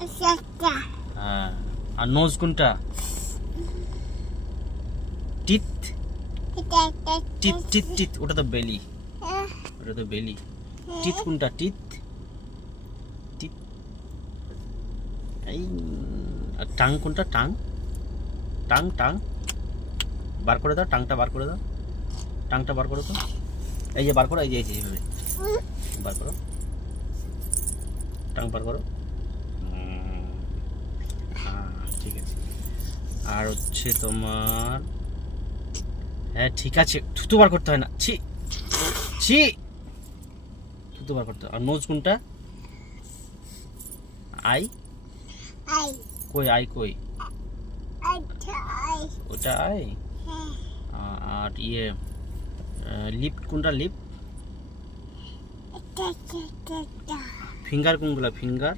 হ্যাঁ, আর নোজ কোনটা? Teeth, teeth teeth teeth, ওটা তো বেলি, ওটা তো বেলি। টিথ কোনটা? Teeth, teeth. এই, আর টাং কোনটা? টাং, টাং টাং, বার করে দাও, টাংটা বার করে দাও, টাংটা বার করো তো। এই যে বার করো, এই যে এইভাবে বার করো, টাং বার করো। হ্যাঁ, ঠিক আছে। আর হচ্ছে তোমার, হ্যাঁ ঠিক আছে, থুতু বার করতে হয় না, ছি ছি, থুতু বার করতে হয়। আর নোজ কোনটা? আই, কই আই কই? ওটা আই। আর ইয়ে, লিপ কোনটা? লিপ। ফিঙ্গার কোনগুলা? ফিঙ্গার,